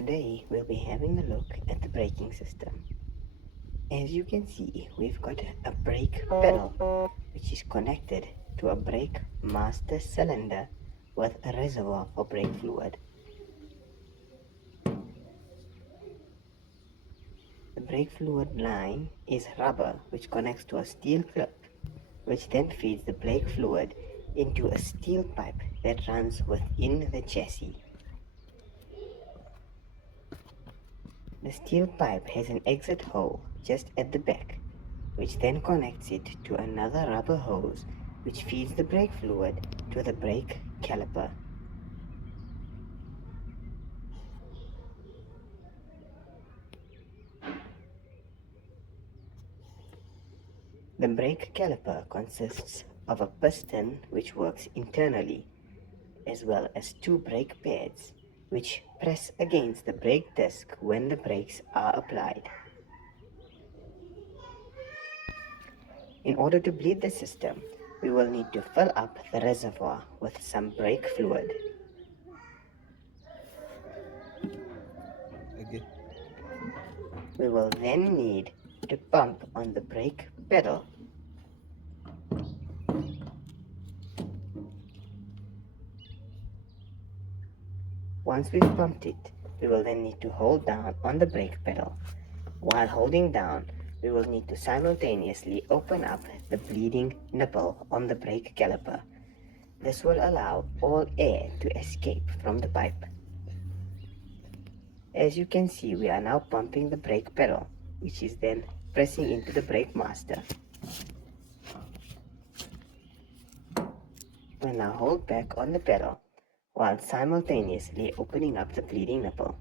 Today we'll be having a look at the braking system. As you can see, we've got a brake pedal which is connected to a brake master cylinder with a reservoir for brake fluid. The brake fluid line is rubber which connects to a steel clip, which then feeds the brake fluid into a steel pipe that runs within the chassis. The steel pipe has an exit hole just at the back, which then connects it to another rubber hose which feeds the brake fluid to the brake caliper. The brake caliper consists of a piston which works internally, as well as two brake pads which press against the brake disc when the brakes are applied. In order to bleed the system, we will need to fill up the reservoir with some brake fluid. We will then need to pump on the brake pedal. Once we've pumped it, we will then need to hold down on the brake pedal. While holding down, we will need to simultaneously open up the bleeding nipple on the brake caliper. This will allow all air to escape from the pipe. As you can see, we are now pumping the brake pedal, which is then pressing into the brake master. We'll now hold back on the pedal while simultaneously opening up the bleeding nipple.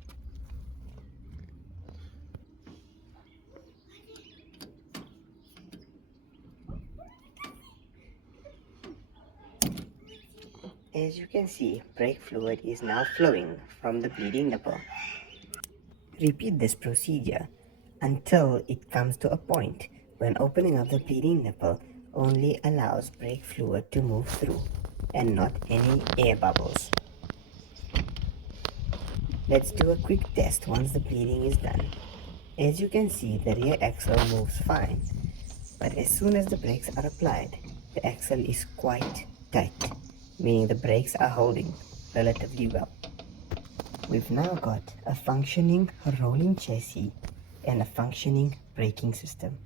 As you can see, brake fluid is now flowing from the bleeding nipple. Repeat this procedure until it comes to a point when opening up the bleeding nipple only allows brake fluid to move through and not any air bubbles. Let's do a quick test once the bleeding is done. As you can see, the rear axle moves fine, but as soon as the brakes are applied, the axle is quite tight, meaning the brakes are holding relatively well. We've now got a functioning rolling chassis and a functioning braking system.